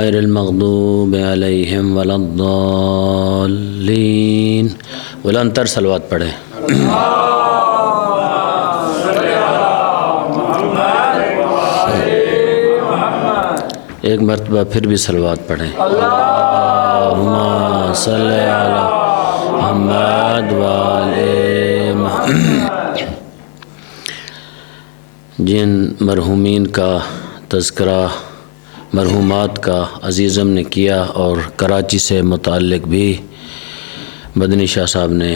غير المغضوب عليهم ولا الضالين. بلند تر صلوات پڑھیں. ایک مرتبہ پھر بھی صلوات پڑھیں. اللہم صلی علی محمد وآل محمد. جن مرحومین کا تذکرہ مرحومات کا عزیزم نے کیا اور کراچی سے متعلق بھی مدنی شاہ صاحب نے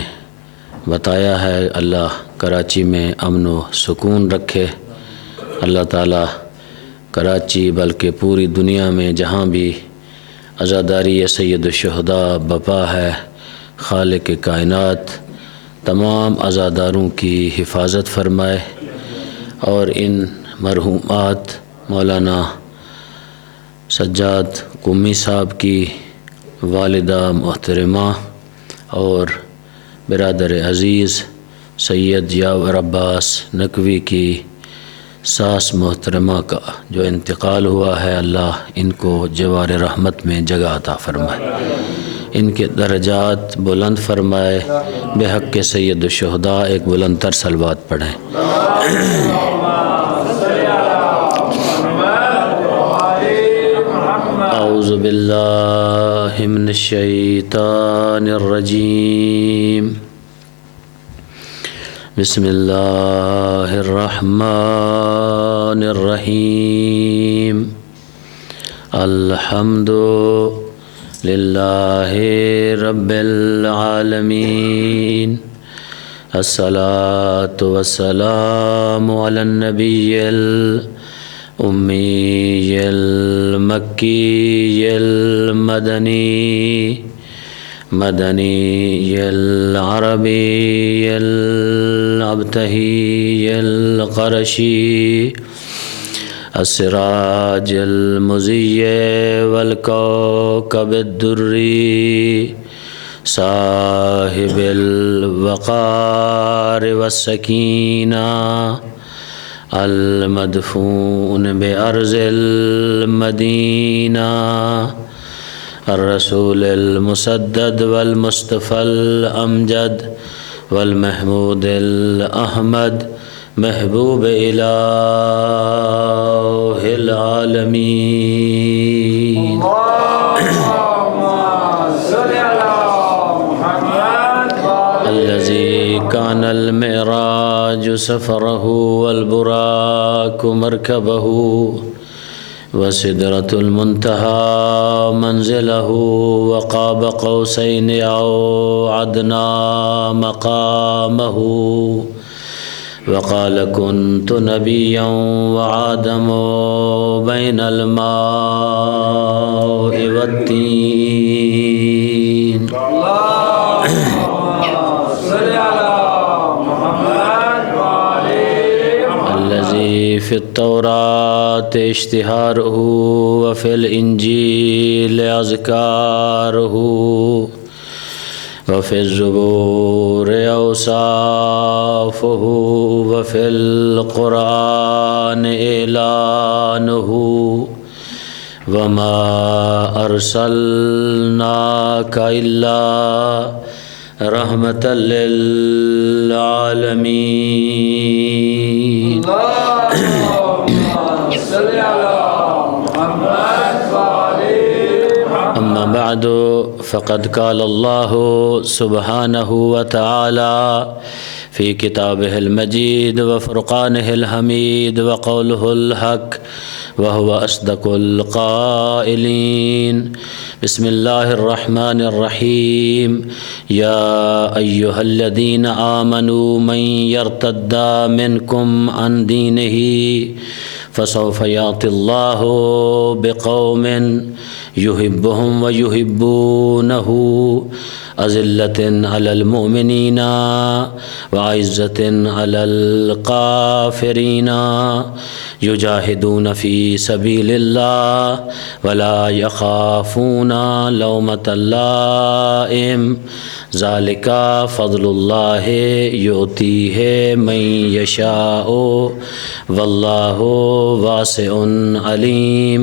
بتایا ہے، اللہ کراچی میں امن و سکون رکھے. اللہ تعالیٰ کراچی بلکہ پوری دنیا میں جہاں بھی عزاداری سید الشہداء بپا ہے، خالق کائنات تمام عزاداروں کی حفاظت فرمائے اور ان مرحومات مولانا سجاد قمی صاحب کی والدہ محترمہ اور برادر عزیز سید یاور عباس نقوی کی ساس محترمہ کا جو انتقال ہوا ہے، اللہ ان کو جوار رحمت میں جگہ عطا فرمائے، ان کے درجات بلند فرمائے. بحق کے سید الشہداء ایک بلند تر صلوات پڑھیں. اعوذ باللہ من الشیطان الرجیم. بسم اللہ الرحمن الرحیم. الحمد للہ رب العالمین. الصلاة والسلام علی النبی الأمی المکی المدنی مدنی العربی الابتہی القرشی السراج المضیء والکوكب الدری صاحب الوقار والسکینہ المدفون بأرض المدینہ الرسول المسدد والمصطفى الأمجد والمحمود الأحمد محبوب إله العالمين. الذي كان المعراج سفره والبراق مركبه وسدرة المنتهى منزله وقاب قوسين أو أدنى مقامه وقال كنت نبيا وآدم بين الماء والطين. في التوراة اشتهاره وفي الإنجيل أذكاره وفي الزبور أوصافه وفي القرآن إعلانه وما أرسلناك إلا رحمة للعالمين. أما بعد فقد قال الله سبحانه وتعالى في كتابه المجيد وفرقانه الحميد وقوله الحق وهو أصدق القائلين. بسم الله الرحمن الرحيم. يا أيها الذين آمنوا من يرتد منكم عن دينه فسوف يأتي الله بقوم يحبهم ويحبونه أذلة على المؤمنين وعزة على الكافرين يجاهدون في سبيل الله ولا يخافون لومة لائم ذلك فضل الله يؤتيه من يشاء والله واسع عليم.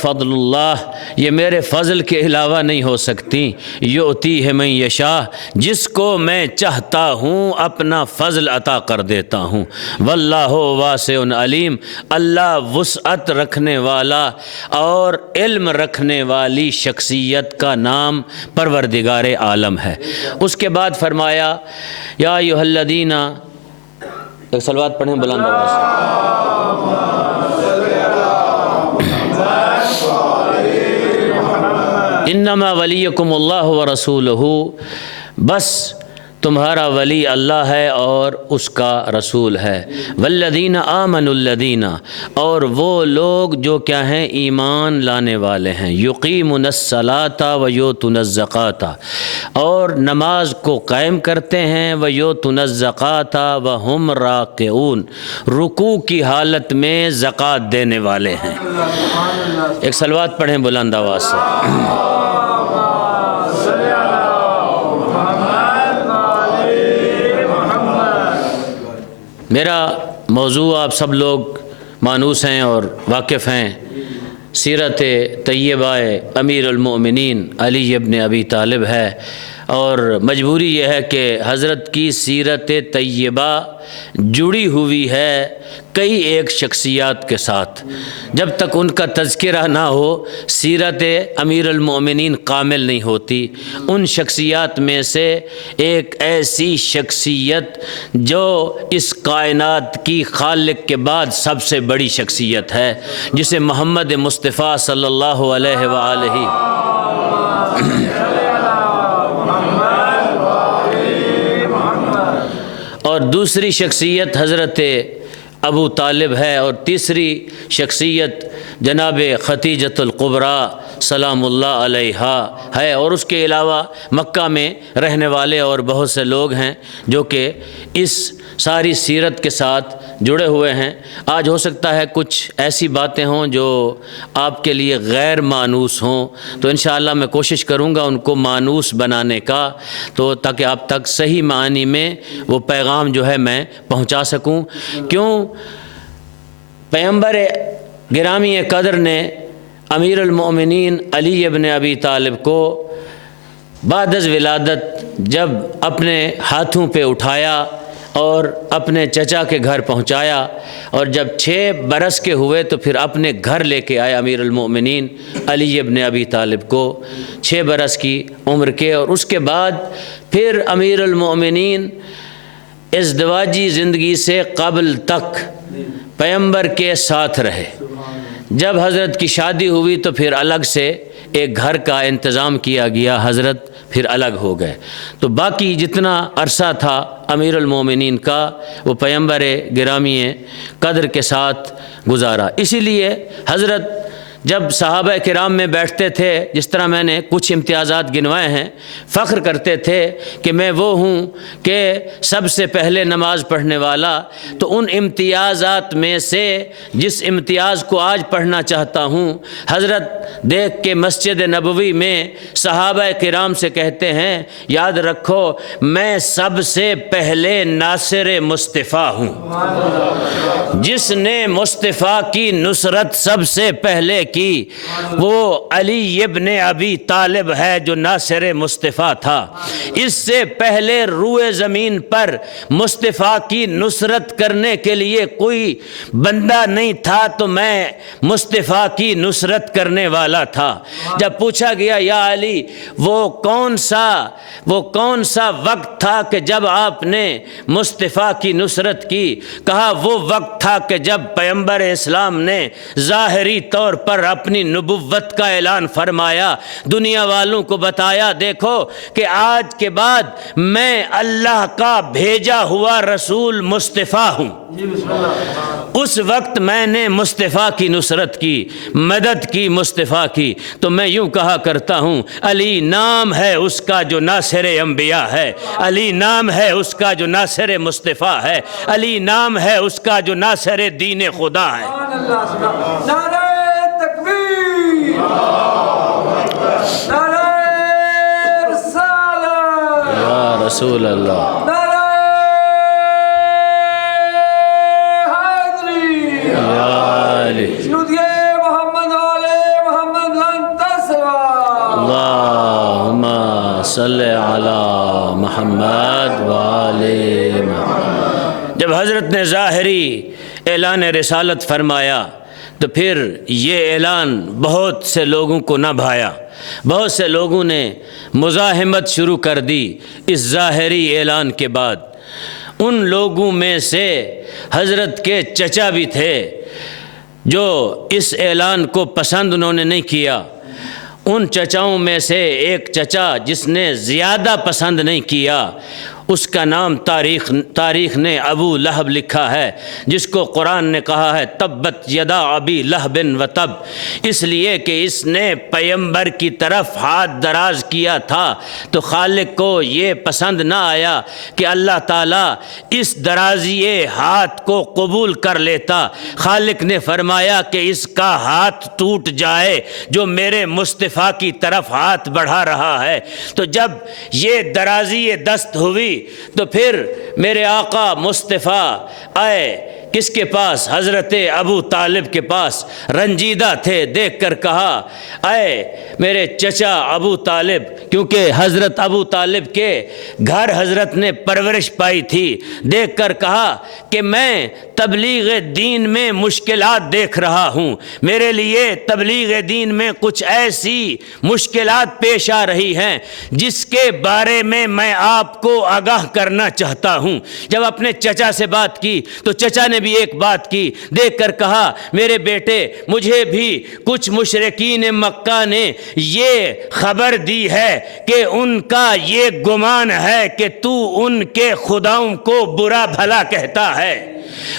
فضل اللہ، یہ میرے فضل کے علاوہ نہیں ہو سکتی، یؤتیہ من یشاء، جس کو میں چاہتا ہوں اپنا فضل عطا کر دیتا ہوں، واللہ واسع علیم، اللہ وسعت رکھنے والا اور علم رکھنے والی شخصیت کا نام پروردگار عالم ہے۔ اس کے بعد فرمایا یا ایھا الذین، ایک صلوات پڑھیں بلند آواز سے۔ انما ولیکم اللہ ورسولہ، بس تمہارا ولی اللہ ہے اور اس کا رسول ہے، والذین آمنوا الذین، اور وہ لوگ جو کیا ہیں ایمان لانے والے ہیں، یقیمون الصلاۃ ویؤتون الزکاۃ، اور نماز کو قائم کرتے ہیں، ویؤتون الزکاۃ وہم راکعون، رکوع کی حالت میں زکوٰۃ دینے والے ہیں۔ ایک صلوات پڑھیں بلند آواز سے۔ میرا موضوع آپ سب لوگ مانوس ہیں اور واقف ہیں، سیرت طیبہ امیر المؤمنین علی ابن ابی طالب ہے، اور مجبوری یہ ہے کہ حضرت کی سیرت طیبہ جڑی ہوئی ہے کئی ایک شخصیات کے ساتھ، جب تک ان کا تذکرہ نہ ہو سیرت امیر المؤمنین کامل نہیں ہوتی۔ ان شخصیات میں سے ایک ایسی شخصیت جو اس کائنات کی خالق کے بعد سب سے بڑی شخصیت ہے، جسے محمد مصطفیٰ صلی اللہ علیہ وآلہ اور دوسری شخصیت حضرت ابو طالب ہے، اور تیسری شخصیت جناب ختیجۃ الکبریٰ سلام اللہ علیہا ہے، اور اس کے علاوہ مکہ میں رہنے والے اور بہت سے لوگ ہیں جو کہ اس ساری سیرت کے ساتھ جڑے ہوئے ہیں۔ آج ہو سکتا ہے کچھ ایسی باتیں ہوں جو آپ کے لیے غیر مانوس ہوں، تو انشاءاللہ میں کوشش کروں گا ان کو مانوس بنانے کا، تو تاکہ آپ تک صحیح معنی میں وہ پیغام جو ہے میں پہنچا سکوں۔ کیوں؟ پیغمبر گرامی قدر نے امیر المؤمنین علی ابن ابی طالب کو بعد از ولادت جب اپنے ہاتھوں پہ اٹھایا اور اپنے چچا کے گھر پہنچایا، اور جب 6 برس کے ہوئے تو پھر اپنے گھر لے کے آئے امیر المؤمنین علی ابن ابی طالب کو 6 برس کی عمر کے، اور اس کے بعد پھر امیر المؤمنین ازدواجی زندگی سے قبل تک پیغمبر کے ساتھ رہے۔ جب حضرت کی شادی ہوئی تو پھر الگ سے ایک گھر کا انتظام کیا گیا، حضرت پھر الگ ہو گئے، تو باقی جتنا عرصہ تھا امیر المومنین کا وہ پیغمبر گرامی قدر کے ساتھ گزارا۔ اسی لیے حضرت جب صحابہ کرام میں بیٹھتے تھے، جس طرح میں نے کچھ امتیازات گنوائے ہیں، فخر کرتے تھے کہ میں وہ ہوں کہ سب سے پہلے نماز پڑھنے والا، تو ان امتیازات میں سے جس امتیاز کو آج پڑھنا چاہتا ہوں، حضرت دیکھ کے مسجد نبوی میں صحابہ کرام سے کہتے ہیں یاد رکھو میں سب سے پہلے ناصر مصطفیٰ ہوں۔ جس نے مصطفیٰ کی نصرت سب سے پہلے کی وہ علی ابن ابی طالب ہے جو ناصر مصطفیٰ تھا۔ اس سے پہلے روئے زمین پر مصطفیٰ کی نصرت کرنے کے لیے کوئی بندہ نہیں تھا، تو میں مصطفیٰ کی نصرت کرنے والا تھا۔ جب پوچھا گیا یا علی وہ کون سا وقت تھا کہ جب آپ نے مصطفیٰ کی نصرت کی، کہا وہ وقت تھا کہ جب پیغمبر اسلام نے ظاہری طور پر اپنی نبوت کا اعلان فرمایا، دنیا والوں کو بتایا دیکھو کہ آج کے بعد میں اللہ کا بھیجا ہوا رسول مصطفیٰ ہوں۔ اس وقت میں نے مصطفیٰ کی نصرت کی، مدد کی مصطفیٰ کی، تو میں یوں کہا کرتا ہوں علی نام ہے اس کا جو ناصر انبیاء ہے، علی نام ہے اس کا جو ناصر مصطفیٰ ہے، علی نام ہے اس کا جو ناصر دین خدا ہے۔ نعرہ تکبیر، نعرہ رسالت، یا رسول اللہ، نعرہ حیدری، یا علی۔ صلی علی محمد وآل محمد۔ جب حضرت نے ظاہری اعلان رسالت فرمایا تو پھر یہ اعلان بہت سے لوگوں کو نہ بھایا، بہت سے لوگوں نے مزاحمت شروع کر دی اس ظاہری اعلان کے بعد۔ ان لوگوں میں سے حضرت کے چچا بھی تھے جو اس اعلان کو پسند انہوں نے نہیں کیا۔ ان چچاؤں میں سے ایک چچا جس نے زیادہ پسند نہیں کیا، اس کا نام تاریخ نے ابو لہب لکھا ہے، جس کو قرآن نے کہا ہے تبت یدا ابی لہب و تب، اس لیے کہ اس نے پیغمبر کی طرف ہاتھ دراز کیا تھا تو خالق کو یہ پسند نہ آیا کہ اللہ تعالیٰ اس درازی ہاتھ کو قبول کر لیتا۔ خالق نے فرمایا کہ اس کا ہاتھ ٹوٹ جائے جو میرے مصطفیٰ کی طرف ہاتھ بڑھا رہا ہے۔ تو جب یہ درازی دست ہوئی تو پھر میرے آقا مصطفیٰ آئے کس کے پاس؟ حضرت ابو طالب کے پاس، رنجیدہ تھے، دیکھ کر کہا اے میرے چچا ابو طالب، کیونکہ حضرت ابو طالب کے گھر حضرت نے پرورش پائی تھی، دیکھ کر کہا کہ میں تبلیغ دین میں مشکلات دیکھ رہا ہوں، میرے لیے تبلیغ دین میں کچھ ایسی مشکلات پیش آ رہی ہیں جس کے بارے میں آپ کو آگاہ کرنا چاہتا ہوں۔ جب اپنے چچا سے بات کی تو چچا نے بھی ایک بات کی، دیکھ کر کہا میرے بیٹے مجھے بھی کچھ مشرکین مکہ نے یہ خبر دی ہے کہ ان کا یہ گمان ہے کہ تو ان کے خداؤں کو برا بھلا کہتا ہے،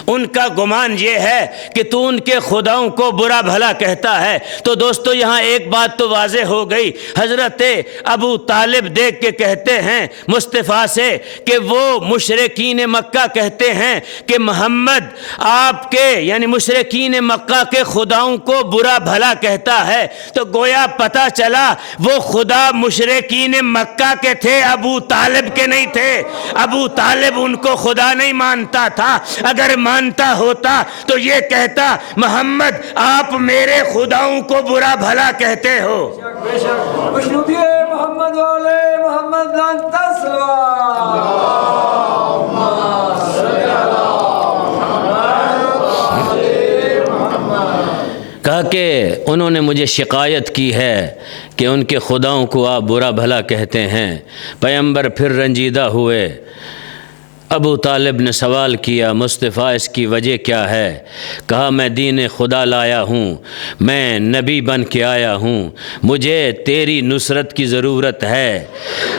ان کا گمان یہ ہے کہ تو ان کے خداؤں کو برا بھلا کہتا ہے۔ تو دوستو یہاں ایک بات تو واضح ہو گئی، حضرت ابو طالب دیکھ کے کہتے ہیں مصطفیٰ سے کہ وہ مشرکین مکہ کہتے ہیں کہ محمد آپ کے یعنی مشرکین مکہ کے خداؤں کو برا بھلا کہتا ہے۔ تو گویا پتہ چلا وہ خدا مشرکین مکہ کے تھے، ابو طالب کے نہیں تھے۔ ابو طالب ان کو خدا نہیں مانتا تھا، اگر مانتا ہوتا تو یہ کہتا محمد آپ میرے خداؤں کو برا بھلا کہتے ہو۔ بے شک خوشنودی محمد والے محمد لن تسلوا کہا کہ انہوں نے مجھے شکایت کی ہے کہ ان کے خداؤں کو آپ برا بھلا کہتے ہیں۔ پیغمبر پھر رنجیدہ ہوئے، ابو طالب نے سوال کیا مصطفیٰ اس کی وجہ کیا ہے؟ کہا میں دین خدا لایا ہوں، میں نبی بن کے آیا ہوں، مجھے تیری نصرت کی ضرورت ہے۔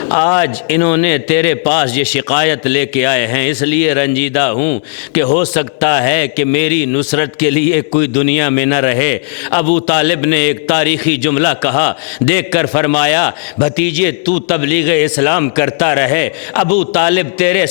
آج انہوں نے تیرے پاس یہ شکایت لے کے آئے ہیں، اس لیے رنجیدہ ہوں کہ ہو سکتا ہے کہ میری نصرت کے لیے کوئی دنیا میں نہ رہے۔ ابو طالب نے ایک تاریخی جملہ کہا، دیکھ کر فرمایا بھتیجے تو تبلیغ اسلام کرتا رہے، ابو طالب تیرے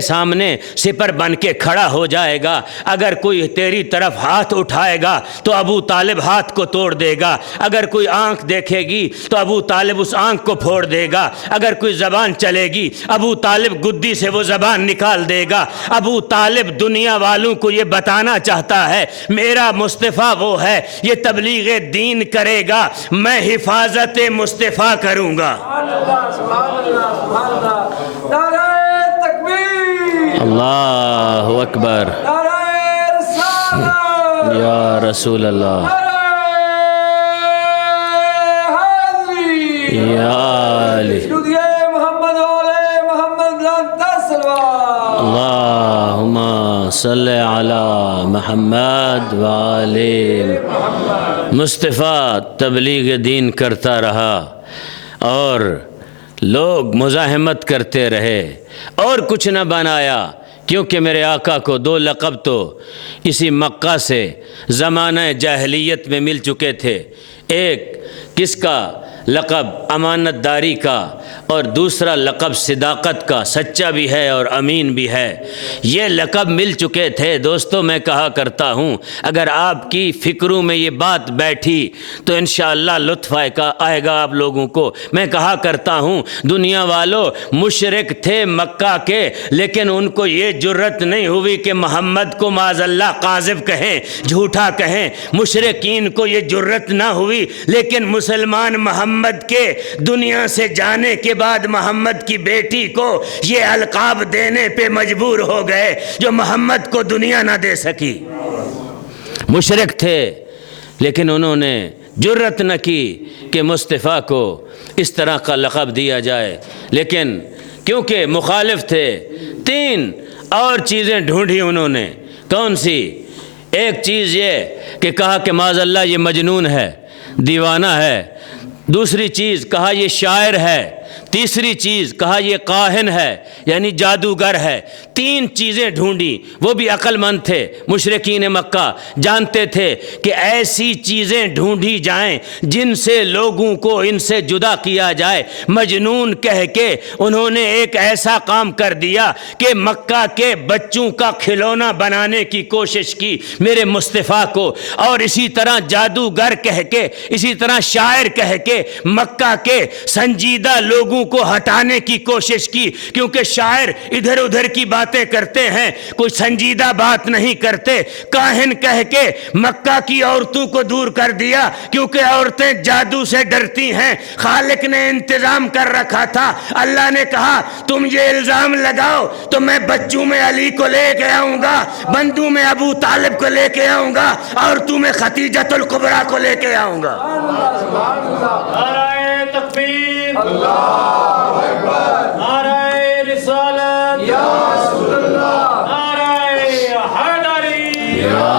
سامنے سپر بن کے کھڑا ہو جائے گا، اگر کوئی تیری طرف ہاتھ اٹھائے گا تو ابو طالب ہاتھ کو توڑ دے گا، اگر کوئی آنکھ دیکھے گی تو ابو طالب اس آنکھ کو پھوڑ دے گا، اگر کوئی زبان چلے گی ابو طالب گدی سے وہ زبان نکال دے گا۔ ابو طالب دنیا والوں کو یہ بتانا چاہتا ہے میرا مصطفیٰ وہ ہے، یہ تبلیغ دین کرے گا، میں حفاظت مصطفیٰ کروں گا۔ سبحان اللہ سبحان اللہ سبحان اللہ، نعرہ تکبیر، اللہ اکبر، نعرہ رسالت، یا رسول اللہ، نعرہ حیدری، یا علی، خوشنودی محمد والے محمد لن تسلوا۔ اللہم صلی علی محمد وآل مصطفیٰ تبلیغ دین کرتا رہا اور لوگ مزاحمت کرتے رہے اور کچھ نہ بنایا، کیونکہ میرے آقا کو دو لقب تو اسی مکہ سے زمانہ جاہلیت میں مل چکے تھے، ایک کس کا لقب امانت داری کا اور دوسرا لقب صداقت کا، سچا بھی ہے اور امین بھی ہے، یہ لقب مل چکے تھے۔ دوستو میں کہا کرتا ہوں اگر آپ کی فکروں میں یہ بات بیٹھی تو انشاءاللہ لطف آئے گا آپ لوگوں کو۔ میں کہا کرتا ہوں دنیا والوں مشرک تھے مکہ کے، لیکن ان کو یہ جرت نہیں ہوئی کہ محمد کو معاذ اللہ کاذب کہیں، جھوٹا کہیں، مشرکین کو یہ جرت نہ ہوئی، لیکن مسلمان محمد محمد کے دنیا سے جانے کے بعد محمد کی بیٹی کو یہ القاب دینے پہ مجبور ہو گئے جو محمد کو دنیا نہ دے سکی۔ مشرک تھے لیکن انہوں نے جرأت نہ کی کہ مصطفیٰ کو اس طرح کا لقب دیا جائے، لیکن کیونکہ مخالف تھے 3 اور چیزیں ڈھونڈی انہوں نے۔ کون سی؟ ایک چیز یہ کہ کہا کہ معاذ اللہ یہ مجنون ہے، دیوانہ ہے۔ دوسری چیز کہا یہ شاعر ہے۔ تیسری چیز کہا یہ کاہن ہے یعنی جادوگر ہے۔ 3 چیزیں ڈھونڈی۔ وہ بھی عقل مند تھے، مشرکین مکہ جانتے تھے کہ ایسی چیزیں ڈھونڈی جائیں جن سے لوگوں کو ان سے جدا کیا جائے۔ مجنون کہہ کے انہوں نے ایک ایسا کام کر دیا کہ مکہ کے بچوں کا کھلونا بنانے کی کوشش کی میرے مصطفیٰ کو، اور اسی طرح جادوگر کہہ کے، اسی طرح شاعر کہہ کے مکہ کے سنجیدہ لوگوں کو ہٹانے کی کوشش کی، کیونکہ شاعر ادھر ادھر کی باتیں کرتے ہیں، کوئی سنجیدہ بات نہیں کرتے۔ کاہن کہہ کے مکہ کی عورتوں کو دور کر دیا، کیونکہ عورتیں جادو سے ڈرتی ہیں۔ خالق نے انتظام کر رکھا تھا۔ اللہ نے کہا تم یہ الزام لگاؤ تو میں بچوں میں علی کو لے کے آؤں گا، بندوں میں ابو طالب کو لے کے آؤں گا، عورتوں میں ختیجۃ الکبریٰ کو لے کے آؤں گا۔ نعرہ تکبیر، اللہ اکبر، نعرہ رسالت، یا رسول اللہ، نعرہ حیدری، یا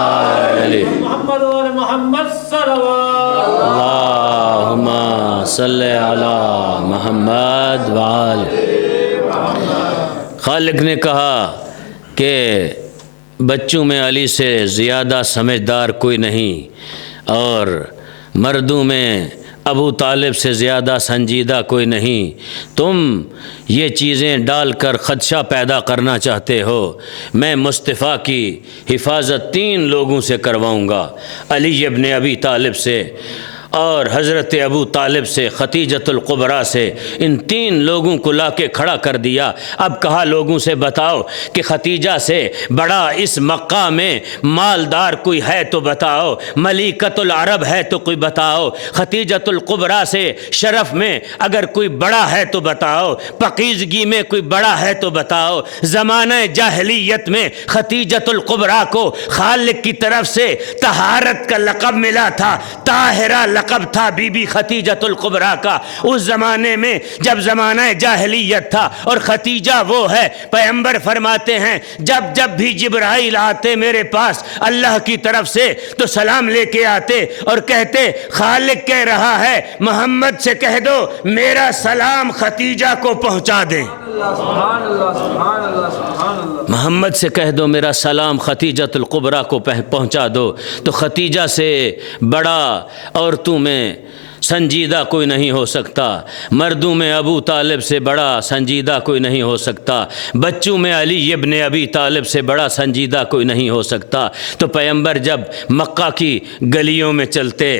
علی، محمد و محمد صلوات، اللہم صلی علی محمد وآل۔ خالق نے کہا کہ بچوں میں علی سے زیادہ سمجھدار کوئی نہیں، اور مردوں میں ابو طالب سے زیادہ سنجیدہ کوئی نہیں۔ تم یہ چیزیں ڈال کر خدشہ پیدا کرنا چاہتے ہو، میں مصطفیٰ کی حفاظت 3 لوگوں سے کرواؤں گا، علی ابن ابی طالب سے اور حضرت ابو طالب سے، ختیجۃ الکبریٰ سے۔ ان 3 لوگوں کو لا کے کھڑا کر دیا۔ اب کہا لوگوں سے بتاؤ کہ ختیجہ سے بڑا اس مکہ میں مالدار کوئی ہے تو بتاؤ، ملیکۃ العرب ہے تو کوئی بتاؤ، ختیجۃ الکبریٰ سے شرف میں اگر کوئی بڑا ہے تو بتاؤ، پاکیزگی میں کوئی بڑا ہے تو بتاؤ۔ زمانہ جاہلیت میں ختیجۃ الکبریٰ کو خالق کی طرف سے طہارت کا لقب ملا تھا، طاہرہ لقب تھا بی بی ختیجۃ الکبریٰ کا۔ اس زمانے میں جب زمانہ جاہلیت تھا، اور ختیجہ وہ ہے، پیغمبر فرماتے ہیں جب جب بھی جبرائیل آتے میرے پاس اللہ کی طرف سے تو سلام لے کے آتے اور کہتے خالق کہہ رہا ہے محمد سے کہہ دو میرا سلام ختیجہ کو پہنچا دیں۔ سبحان اللہ، سبحان اللہ، سبحان اللہ۔ محمد سے کہہ دو میرا سلام ختیجۃ الکبریٰ کو پہنچا دو۔ تو ختیجہ سے بڑا عورتوں میں سنجیدہ کوئی نہیں ہو سکتا، مردوں میں ابو طالب سے بڑا سنجیدہ کوئی نہیں ہو سکتا، بچوں میں علی ابن ابی طالب سے بڑا سنجیدہ کوئی نہیں ہو سکتا۔ تو پیغمبر جب مکہ کی گلیوں میں چلتے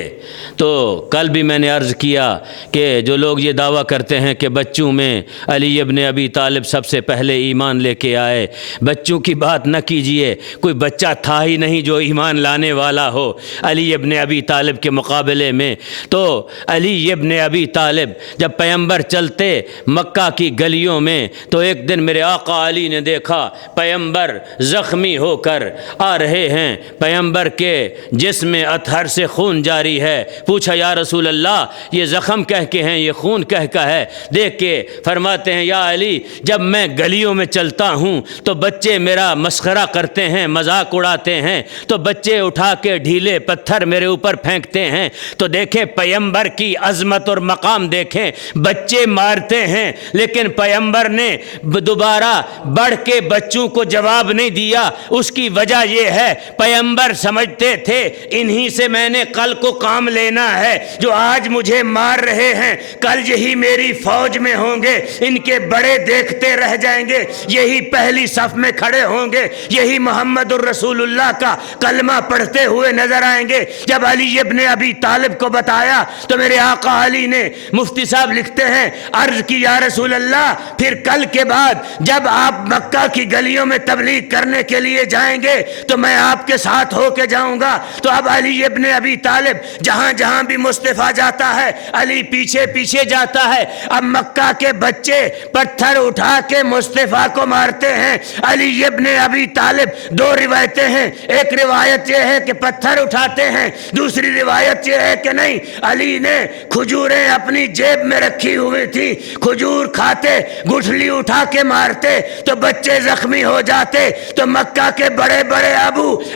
تو کل بھی میں نے عرض کیا کہ جو لوگ یہ دعویٰ کرتے ہیں کہ بچوں میں علی ابن ابی طالب سب سے پہلے ایمان لے کے آئے، بچوں کی بات نہ کیجئے، کوئی بچہ تھا ہی نہیں جو ایمان لانے والا ہو علی ابن ابی طالب کے مقابلے میں۔ تو علی ابن ابی طالب جب پیغمبر چلتے مکہ کی گلیوں میں تو ایک دن میرے آقا علی نے دیکھا پیغمبر زخمی ہو کر آ رہے ہیں، پیغمبر کے جسم میں اطہر سے خون جاری ہے۔ پوچھا یا رسول اللہ یہ زخم کہہ کے ہیں، یہ خون کہہ کا ہے؟ دیکھ کے فرماتے ہیں یا علی جب میں گلیوں میں چلتا ہوں تو بچے میرا مسخرہ کرتے ہیں، مذاق اڑاتے ہیں، تو بچے اٹھا کے ڈھیلے پتھر میرے اوپر پھینکتے ہیں، تو دیکھیں پیغمبر کی عظمت اور مقام دیکھیں، بچے مارتے ہیں لیکن پیغمبر نے دوبارہ بڑھ کے بچوں کو جواب نہیں دیا۔ اس کی وجہ یہ ہے پیغمبر سمجھتے تھے انہی سے میں نے کل کو کام لینا ہے، جو آج مجھے مار رہے ہیں کل یہی میری فوج میں ہوں گے، ان کے بڑے دیکھتے رہ جائیں گے، یہی پہلی صف میں کھڑے ہوں گے، یہی محمد الرسول اللہ کا کلمہ پڑھتے ہوئے نظر آئیں گے۔ جب علی ابن ابی طالب کو بتایا تو میرے آقا علی نے، مفتی صاحب لکھتے ہیں، عرض کی یا رسول اللہ پھر کل کے بعد جب آپ مکہ کی گلیوں میں تبلیغ کرنے کے لیے جائیں گے تو میں آپ کے ساتھ ہو کے جاؤں گا۔ تو اب علی ابن ابی طالب جہاں جہاں بھی مصطفیٰ جاتا ہے علی پیچھے پیچھے جاتا ہے۔ اب مکہ کے بچے پتھر اٹھا کے مصطفیٰ کو مارتے ہیں۔ علی ابن ابی طالب، دو روایتیں ہیں، ایک روایت یہ ہے کہ پتھر اٹھاتے ہیں، دوسری روایت یہ ہے کہ نہیں، علی نے کھجوریں اپنی جیب میں رکھی ہوئی تھی، کھجور کھاتے، گٹھلی اٹھا کے مارتے تو بچے زخمی ہو جاتے۔ تو مکہ کے بڑے بڑے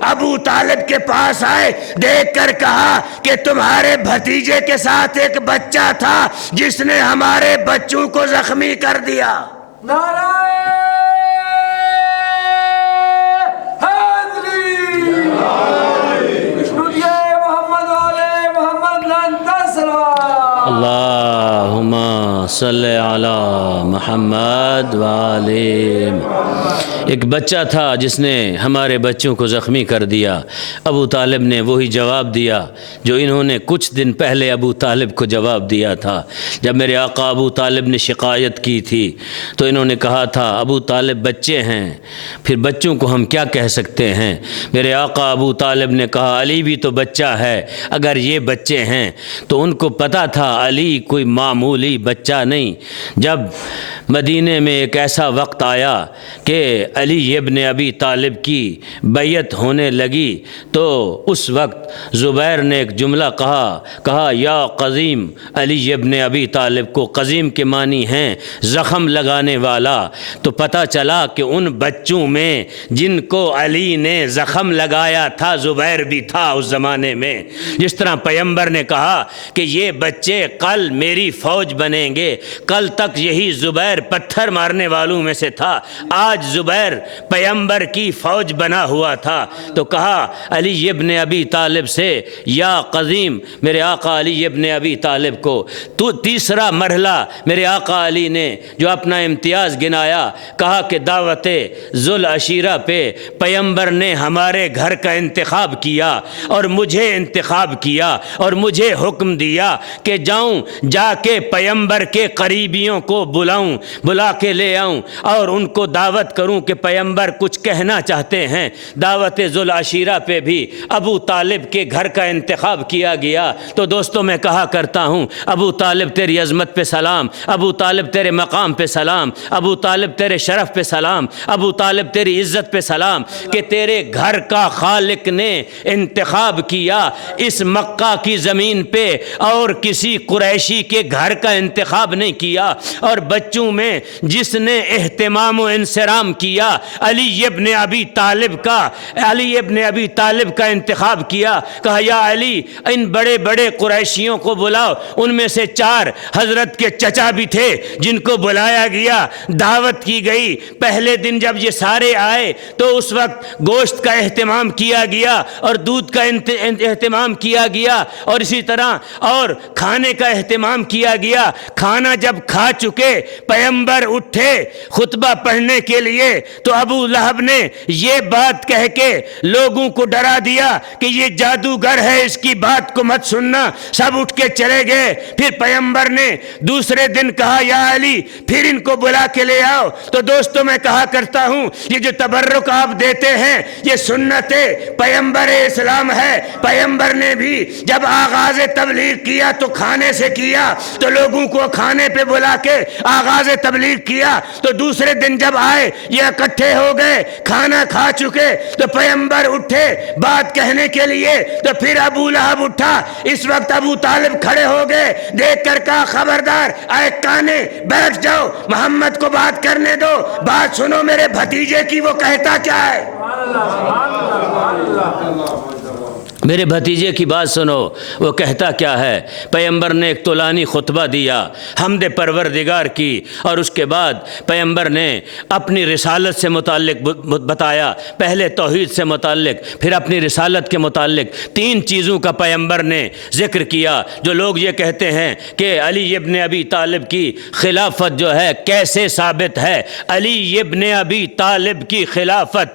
ابو طالب کے پاس آئے، دیکھ کر کہا کہ تمہارے بھتیجے کے ساتھ ایک بچہ تھا جس نے ہمارے بچوں کو زخمی کر دیا۔ نعرہ حیدری، وشنودیہ محمد والے محمد لانتا سلوات۔ اللہم صلی علی محمد وآلہ۔ ایک بچہ تھا جس نے ہمارے بچوں کو زخمی کر دیا۔ ابو طالب نے وہی جواب دیا جو انہوں نے کچھ دن پہلے ابو طالب کو جواب دیا تھا۔ جب میرے آقا ابو طالب نے شکایت کی تھی تو انہوں نے کہا تھا ابو طالب بچے ہیں، پھر بچوں کو ہم کیا کہہ سکتے ہیں؟ میرے آقا ابو طالب نے کہا علی بھی تو بچہ ہے، اگر یہ بچے ہیں تو ان کو پتہ تھا علی کوئی معمولی بچہ نہیں۔ جب مدینے میں ایک ایسا وقت آیا کہ علی ابن ابی طالب کی بیعت ہونے لگی تو اس وقت زبیر نے ایک جملہ کہا یا قزیم، علی ابن ابی طالب کو قزیم کے معنی ہیں زخم لگانے والا۔ تو پتہ چلا کہ ان بچوں میں جن کو علی نے زخم لگایا تھا زبیر بھی تھا اس زمانے میں۔ جس طرح پیغمبر نے کہا کہ یہ بچے کل میری فوج بنیں گے، کل تک یہی زبیر پتھر مارنے والوں میں سے تھا، آج زبیر پیغمبر کی فوج بنا ہوا تھا۔ تو کہا علی ابن ابی طالب سے یا قزیم، میرے آقا علی ابن ابی طالب کو۔ تو تیسرا مرحلہ میرے آقا علی نے جو اپنا امتیاز گنایا، کہا کہ دعوت ذوالعشیرہ پہ پیغمبر نے ہمارے گھر کا انتخاب کیا اور مجھے انتخاب کیا اور مجھے حکم دیا کہ جاؤں جا کے پیغمبر کے قریبیوں کو بلا کے لے آؤں اور ان کو دعوت کروں کہ پیغمبر کچھ کہنا چاہتے ہیں۔ دعوت ذوالعشیرہ پہ بھی ابو طالب کے گھر کا انتخاب کیا گیا۔ تو دوستوں میں کہا کرتا ہوں ابو طالب تیری عظمت پہ سلام، ابو طالب تیرے مقام پہ سلام، ابو طالب تیرے شرف پہ سلام، ابو طالب تیری عزت پہ سلام کہ تیرے گھر کا خالق نے انتخاب کیا اس مکہ کی زمین پہ، اور کسی قریشی کے گھر کا انتخاب نہیں کیا۔ اور بچوں میں جس نے اہتمام و انصرام کیا علی ابن ابی طالب کا انتخاب کیا۔ کہا یا علی ان بڑے بڑے قریشیوں کو بلاؤ۔ ان میں سے 4 حضرت کے چچا بھی تھے جن کو بلایا گیا، دعوت کی گئی۔ پہلے دن جب یہ سارے آئے تو اس وقت گوشت کا اہتمام کیا گیا اور دودھ کا اہتمام کیا گیا اور اسی طرح اور کھانے کا اہتمام کیا گیا۔ کھانا جب کھا چکے پیغمبر اٹھے خطبہ پڑھنے کے لیے تو ابو لہب نے یہ بات کہہ کے لوگوں کو ڈرا دیا کہ یہ جادوگر ہے، اس کی بات کو مت سننا۔ سب اٹھ کے چلے گئے۔ پھر پیغمبر نے دوسرے دن کہا یا علی پھر ان کو بلا کے لے آؤ۔ تو دوستوں میں کہا کرتا ہوں یہ جو تبرک آپ دیتے ہیں یہ سنت پیغمبر اسلام ہے۔ پیغمبر نے بھی جب آغاز تبلیغ کیا تو کھانے سے کیا، تو لوگوں کو کھانے پہ بلا کے آغاز تبلیغ کیا۔ تو دوسرے دن جب آئے یہ اکٹھے ہو گئے، کھانا کھا چکے، تو پیغمبر اٹھے بات کہنے کے لیے، تو پھر ابو لہب اٹھا۔ اس وقت ابو طالب کھڑے ہو گئے، دیکھ کر کہا خبردار اے کانے بیٹھ جاؤ، محمد کو بات کرنے دو، بات سنو میرے بھتیجے کی، وہ کہتا کیا ہے۔ میرے بھتیجے کی بات سنو، وہ کہتا کیا ہے۔ پیغمبر نے ایک طولانی خطبہ دیا، حمد پروردگار کی، اور اس کے بعد پیغمبر نے اپنی رسالت سے متعلق بتایا، پہلے توحید سے متعلق، پھر اپنی رسالت کے متعلق 3 چیزوں کا پیغمبر نے ذکر کیا۔ جو لوگ یہ کہتے ہیں کہ علی ابن ابی طالب کی خلافت جو ہے کیسے ثابت ہے، علی ابن ابی طالب کی خلافت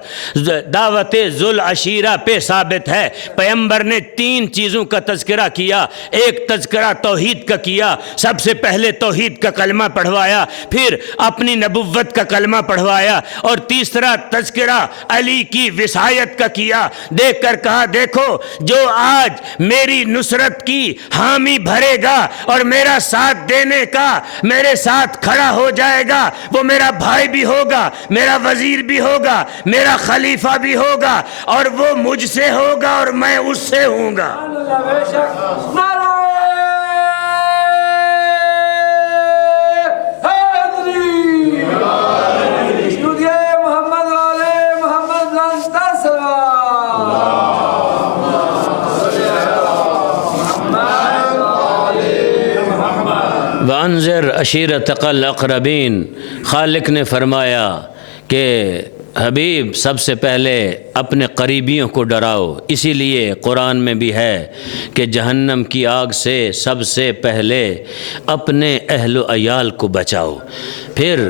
دعوت ذوالعشیرہ پہ ثابت ہے۔ پیغمبر پیغمبر نے 3 چیزوں کا تذکرہ کیا. ایک تذکرہ توحید کا کیا، سب سے پہلے توحید کا کلمہ پڑھوایا، پھر اپنی نبوت کا کلمہ پڑھوایا، اور تیسرا تذکرہ علی کی وصایت کا کیا. دیکھ کر کہا دیکھو جو آج میری نصرت کی حامی بھرے گا اور میرا ساتھ دینے کا میرے ساتھ کھڑا ہو جائے گا، وہ میرا بھائی بھی ہوگا، میرا وزیر بھی ہوگا، میرا خلیفہ بھی ہوگا، اور وہ مجھ سے ہوگا اور میں اس سے ہوں گا. اللہ بے شک. نعرہ حیدری. درود محمد و آل محمد لن وانذر عشیرتک الاقربین. خالق نے فرمایا کہ حبیب سب سے پہلے اپنے قریبیوں کو ڈراؤ. اسی لیے قرآن میں بھی ہے کہ جہنم کی آگ سے سب سے پہلے اپنے اہل و عیال کو بچاؤ. پھر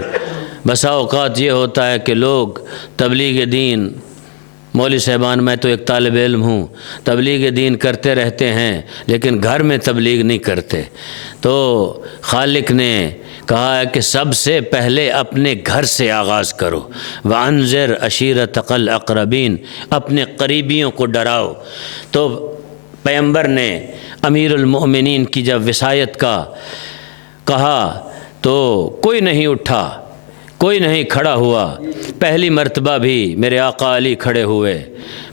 بسا اوقات یہ ہوتا ہے کہ لوگ تبلیغ دین، مولوی صاحبان میں تو ایک طالب علم ہوں، تبلیغ دین کرتے رہتے ہیں لیکن گھر میں تبلیغ نہیں کرتے. تو خالق نے کہا ہے کہ سب سے پہلے اپنے گھر سے آغاز کرو. وانذر عشیرتک الاقربین، اپنے قریبیوں کو ڈراؤ. تو پیغمبر نے امیر المؤمنین کی جب وصایت کا کہا تو کوئی نہیں اٹھا، کوئی نہیں کھڑا ہوا. پہلی مرتبہ بھی میرے آقا علی کھڑے ہوئے،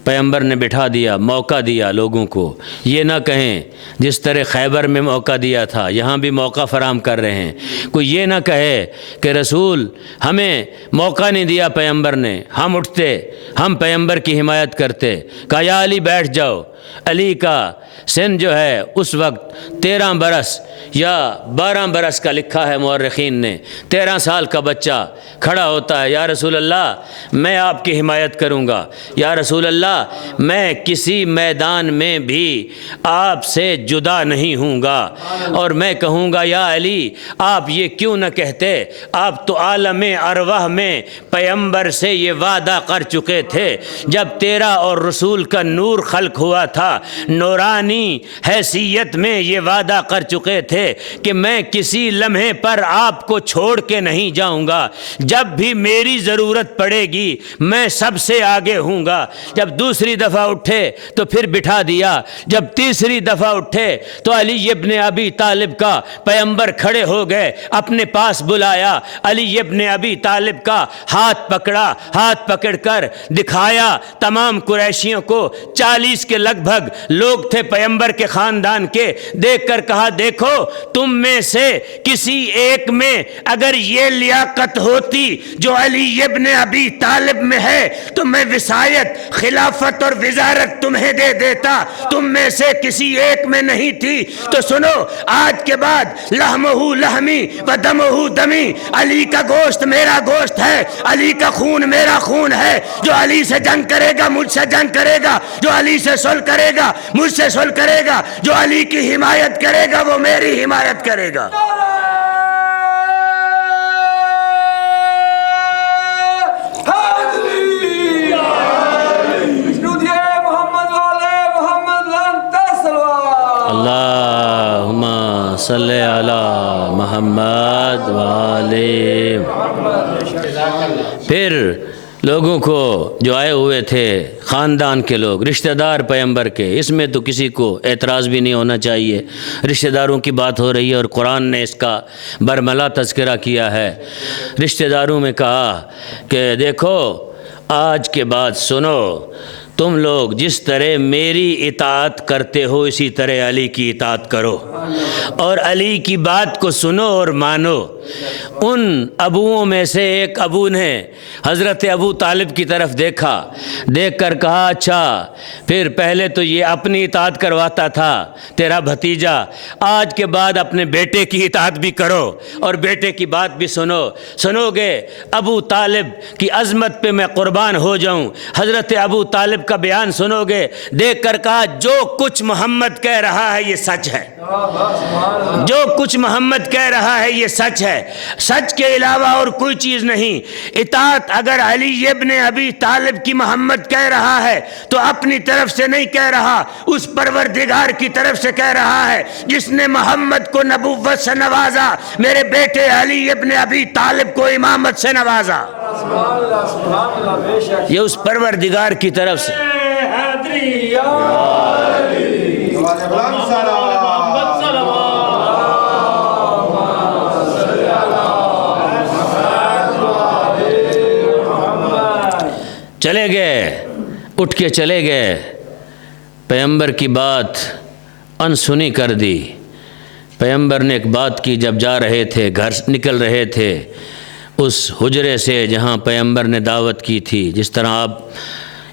پیغمبر نے بٹھا دیا، موقع دیا لوگوں کو. یہ نہ کہیں جس طرح خیبر میں موقع دیا تھا یہاں بھی موقع فراہم کر رہے ہیں. کوئی یہ نہ کہے کہ رسول ہمیں موقع نہیں دیا پیغمبر نے، ہم اٹھتے، ہم پیغمبر کی حمایت کرتے. کہا یا علی بیٹھ جاؤ. علی کا سن جو ہے اس وقت 13 برس یا 12 برس کا لکھا ہے مورخین نے. 13 سال کا بچہ کھڑا ہوتا ہے، یا رسول اللہ میں آپ کی حمایت کروں گا، یا رسول اللہ میں کسی میدان میں بھی آپ سے جدا نہیں ہوں گا. اور میں کہوں گا یا علی آپ یہ کیوں نہ کہتے، آپ تو عالم ارواح میں پیغمبر سے یہ وعدہ کر چکے تھے جب تیرا اور رسول کا نور خلق ہوا تھا، نورانی حیثیت میں یہ وعدہ کر چکے تھے کہ میں کسی لمحے پر آپ کو چھوڑ کے نہیں جاؤں گا، جب بھی میری ضرورت پڑے گی میں سب سے آگے ہوں گا. جب دوسری دفعہ اٹھے تو پھر بٹھا دیا، جب تیسری دفعہ اٹھے تو علی ابن ابی طالب کا پیغمبر کھڑے ہو گئے، اپنے پاس بلایا. علی ابن ابی طالب کا ہاتھ پکڑا، ہاتھ پکڑ کر دکھایا تمام قریشیوں کو. 40 کے لگ بھگ لوگ تھے پیغمبر کے خاندان کے. دیکھ کر کہا دیکھو تم میں سے کسی ایک میں اگر یہ لیاقت ہوتی جو علی ابن ابی طالب میں ہے تو میں وصایت، خلافت اور وزارت تمہیں دے دیتا. تم میں سے کسی ایک میں نہیں تھی. تو سنو آج کے بعد لحمہ لحمی و دمہ دمی، علی کا گوشت میرا گوشت ہے، علی کا خون میرا خون ہے. جو علی سے جنگ کرے گا مجھ سے جنگ کرے گا، جو علی سے صلح کرے گا مجھ سے صلح کرے گا، جو علی کی حمایت کرے گا وہ میری حمایت کرے گا. اللہم صلی علی محمد وآلہ. پھر لوگوں کو جو آئے ہوئے تھے خاندان کے لوگ، رشتہ دار پیغمبر کے، اس میں تو کسی کو اعتراض بھی نہیں ہونا چاہیے. رشتہ داروں کی بات ہو رہی ہے اور قرآن نے اس کا برملا تذکرہ کیا ہے. رشتہ داروں میں کہا کہ دیکھو آج کے بعد سنو، تم لوگ جس طرح میری اطاعت کرتے ہو اسی طرح علی کی اطاعت کرو اور علی کی بات کو سنو اور مانو. ان ابوؤں میں سے ایک ابو نے حضرت ابو طالب کی طرف دیکھا، دیکھ کر کہا اچھا پھر پہلے تو یہ اپنی اطاعت کرواتا تھا تیرا بھتیجا، آج کے بعد اپنے بیٹے کی اطاعت بھی کرو اور بیٹے کی بات بھی سنو. سنو گے ابو طالب کی عظمت پہ میں قربان ہو جاؤں. حضرت ابو طالب کا بیان سنو گے. دیکھ کر کہا جو کچھ محمد کہہ رہا ہے یہ سچ ہے، جو کچھ محمد کہہ رہا ہے یہ سچ ہے. ہے، سچ کے علاوہ اور کوئی چیز نہیں۔ اطاعت اگر علی ابن ابی طالب کی محمد کہہ رہا ہے تو اپنی طرف سے نہیں کہہ رہا، اس پروردگار کی طرف سے کہہ رہا ہے جس نے محمد کو نبوت سے نوازا، میرے بیٹے علی ابن ابی طالب کو امامت سے نوازا۔ سبحان اللہ سبحان اللہ، بے شک یہ اس پروردگار کی طرف سے۔ حیدری یا علی محمد صلوات چلے گئے، اٹھ کے چلے گئے، پیغمبر کی بات انسنی کر دی۔ پیغمبر نے ایک بات کی، جب جا رہے تھے، گھر نکل رہے تھے اس حجرے سے جہاں پیغمبر نے دعوت کی تھی، جس طرح آپ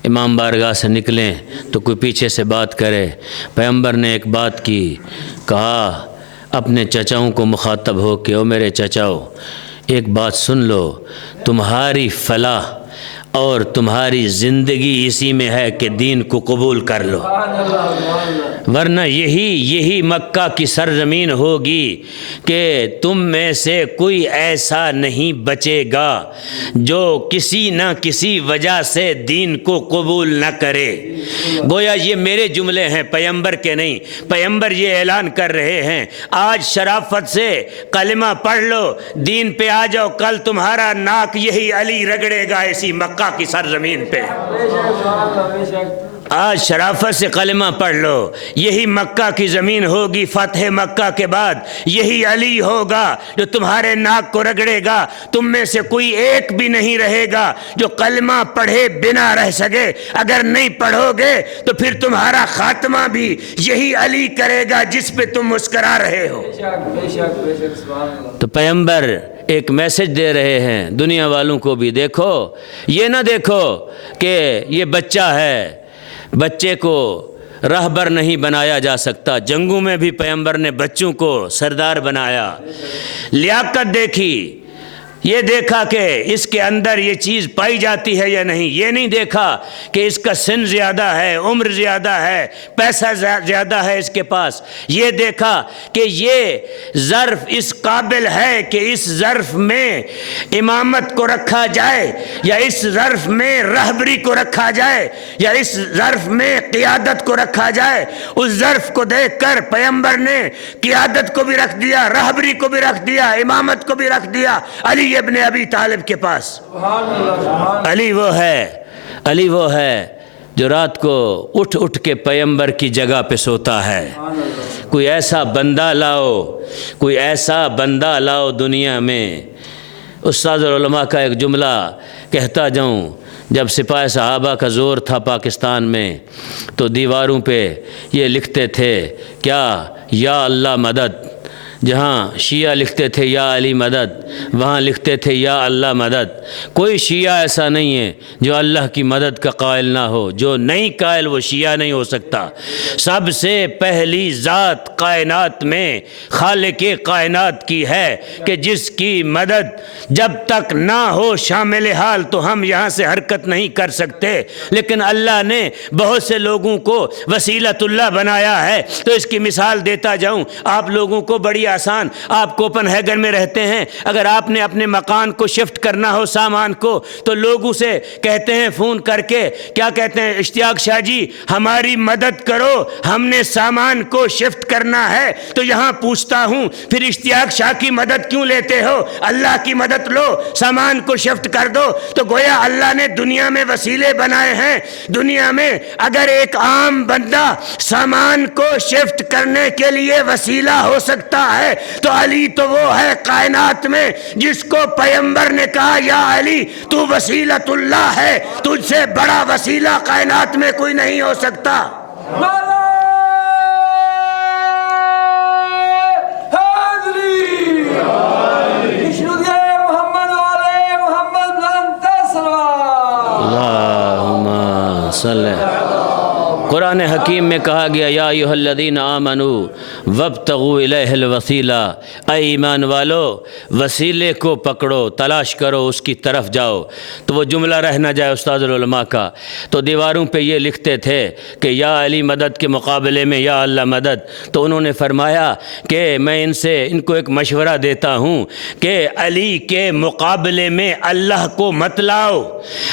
امام بارگاہ سے نکلیں تو کوئی پیچھے سے بات کرے، پیغمبر نے ایک بات کی، کہا اپنے چچاؤں کو مخاطب ہو کہ او میرے چچاؤ، ایک بات سن لو، تمہاری فلاح اور تمہاری زندگی اسی میں ہے کہ دین کو قبول کر لو، ورنہ یہی مکہ کی سرزمین ہوگی کہ تم میں سے کوئی ایسا نہیں بچے گا جو کسی نہ کسی وجہ سے دین کو قبول نہ کرے۔ گویا یہ میرے جملے ہیں، پیغمبر کے نہیں۔ پیغمبر یہ اعلان کر رہے ہیں آج شرافت سے کلمہ پڑھ لو، دین پہ آ جاؤ، کل تمہارا ناک یہی علی رگڑے گا اسی مکہ کی سرزمین پہ۔ آج شرافت سے کلمہ پڑھ لو، یہی مکہ کی زمین ہوگی، فتح مکہ کے بعد یہی علی ہوگا جو تمہارے ناک کو رگڑے گا، تم میں سے کوئی ایک بھی نہیں رہے گا جو کلمہ پڑھے بنا رہ سکے۔ اگر نہیں پڑھو گے تو پھر تمہارا خاتمہ بھی یہی علی کرے گا جس پہ تم مسکرا رہے ہو۔ تو پیغمبر ایک میسج دے رہے ہیں دنیا والوں کو بھی، دیکھو یہ نہ دیکھو کہ یہ بچہ ہے، بچے کو رہبر نہیں بنایا جا سکتا۔ جنگوں میں بھی پیغمبر نے بچوں کو سردار بنایا۔ لیاقت دیکھی، یہ دیکھا کہ اس کے اندر یہ چیز پائی جاتی ہے یا نہیں، یہ نہیں دیکھا کہ اس کا سن زیادہ ہے، عمر زیادہ ہے، پیسہ زیادہ ہے اس کے پاس، یہ دیکھا کہ یہ ظرف اس قابل ہے کہ اس ظرف میں امامت کو رکھا جائے، یا اس ظرف میں رہبری کو رکھا جائے، یا اس ظرف میں قیادت کو رکھا جائے۔ اس ظرف کو دیکھ کر پیغمبر نے قیادت کو بھی رکھ دیا، رہبری کو بھی رکھ دیا، امامت کو بھی رکھ دیا علی ابن ابی طالب کے پاس۔ علی وہ ہے جو رات کو اٹھ کے پیغمبر کی جگہ پہ سوتا ہے۔ کوئی ایسا بندہ لاؤ دنیا میں۔ استاد العلماء کا ایک جملہ کہتا جاؤں، جب سپاہ صحابہ کا زور تھا پاکستان میں تو دیواروں پہ یہ لکھتے تھے کیا، یا اللہ مدد۔ جہاں شیعہ لکھتے تھے یا علی مدد، وہاں لکھتے تھے یا اللہ مدد۔ کوئی شیعہ ایسا نہیں ہے جو اللہ کی مدد کا قائل نہ ہو، جو نہیں قائل وہ شیعہ نہیں ہو سکتا۔ سب سے پہلی ذات کائنات میں خالق کائنات کی ہے کہ جس کی مدد جب تک نہ ہو شامل حال تو ہم یہاں سے حرکت نہیں کر سکتے، لیکن اللہ نے بہت سے لوگوں کو وسیلۃ اللہ بنایا ہے۔ تو اس کی مثال دیتا جاؤں آپ لوگوں کو، بڑی آسان۔ آپ کوپن ہیگن میں رہتے ہیں، اگر آپ نے اپنے مکان کو شفٹ کرنا ہو سامان کو تو لوگوں سے کہتے ہیں فون کر کے، کیا کہتے ہیں، اشتیاق شاہ جی ہماری مدد کرو، ہم نے سامان کو شفٹ کرنا ہے۔ تو یہاں پوچھتا ہوں پھر اشتیاق شاہ کی مدد کیوں لیتے ہو؟ اللہ کی مدد لو، سامان کو شفٹ کر دو۔ تو گویا اللہ نے دنیا میں وسیلے بنائے ہیں۔ دنیا میں اگر ایک عام بندہ سامان کو شفٹ کرنے کے لیے وسیلہ ہو سکتا ہے تو علی تو وہ ہے کائنات میں جس کو پیغمبر نے کہا یا علی تو وسیلۃ اللہ ہے، تجھ سے بڑا وسیلہ کائنات میں کوئی نہیں ہو سکتا۔ قرآن حکیم میں کہا گیا یا ایھا الذین آمنوا وابتغوا الیہ الوسیلہ، اے ایمان والو وسیلے کو پکڑو، تلاش کرو، اس کی طرف جاؤ۔ تو وہ جملہ رہ نہ جائے استاد العلماء کا، تو دیواروں پہ یہ لکھتے تھے کہ یا علی مدد کے مقابلے میں یا اللہ مدد۔ تو انہوں نے فرمایا کہ میں ان کو ایک مشورہ دیتا ہوں کہ علی کے مقابلے میں اللہ کو مت لاؤ،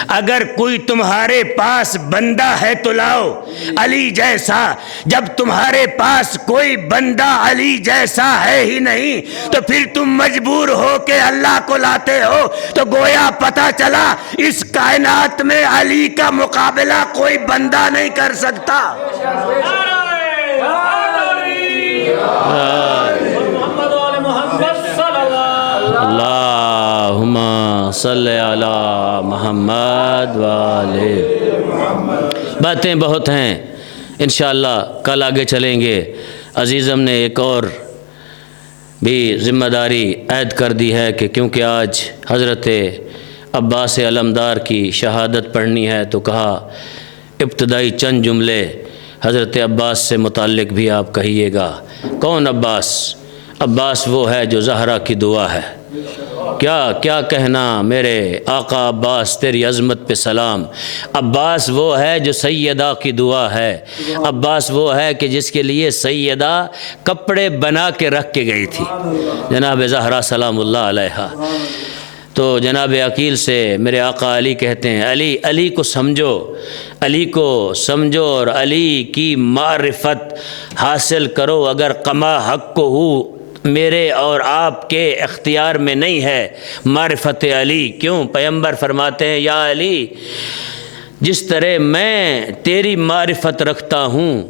اگر کوئی تمہارے پاس بندہ ہے تو لاؤ علی جیسا، جب تمہارے پاس کوئی بندہ علی جیسا ہے ہی نہیں تو پھر تم مجبور ہو کہ اللہ کو لاتے ہو۔ تو گویا پتہ چلا اس کائنات میں علی کا مقابلہ کوئی بندہ نہیں کر سکتا۔ اللہم صلی علی محمد والے۔ باتیں بہت ہیں، انشاءاللہ کل آگے چلیں گے۔ عزیزم نے ایک اور بھی ذمہ داری عائد کر دی ہے کہ کیونکہ آج حضرت عباس علمدار کی شہادت پڑھنی ہے تو کہا ابتدائی چند جملے حضرت عباس سے متعلق بھی آپ کہیے گا۔ کون عباس؟ عباس وہ ہے جو زہرا کی دعا ہے۔ کیا کہنا میرے آقا عباس تیری عظمت پہ سلام۔ عباس وہ ہے جو سیدہ کی دعا ہے۔ عباس وہ ہے کہ جس کے لیے سیدہ کپڑے بنا کے رکھ کے گئی تھی، جناب زہرا سلام اللہ علیہا۔ تو جناب عقیل سے میرے آقا علی کہتے ہیں علی کو سمجھو، علی کو سمجھو اور علی کی معرفت حاصل کرو۔ اگر قما حق کو ہو میرے اور آپ کے اختیار میں نہیں ہے معرفت علی۔ کیوں؟ پیغمبر فرماتے ہیں یا علی جس طرح میں تیری معرفت رکھتا ہوں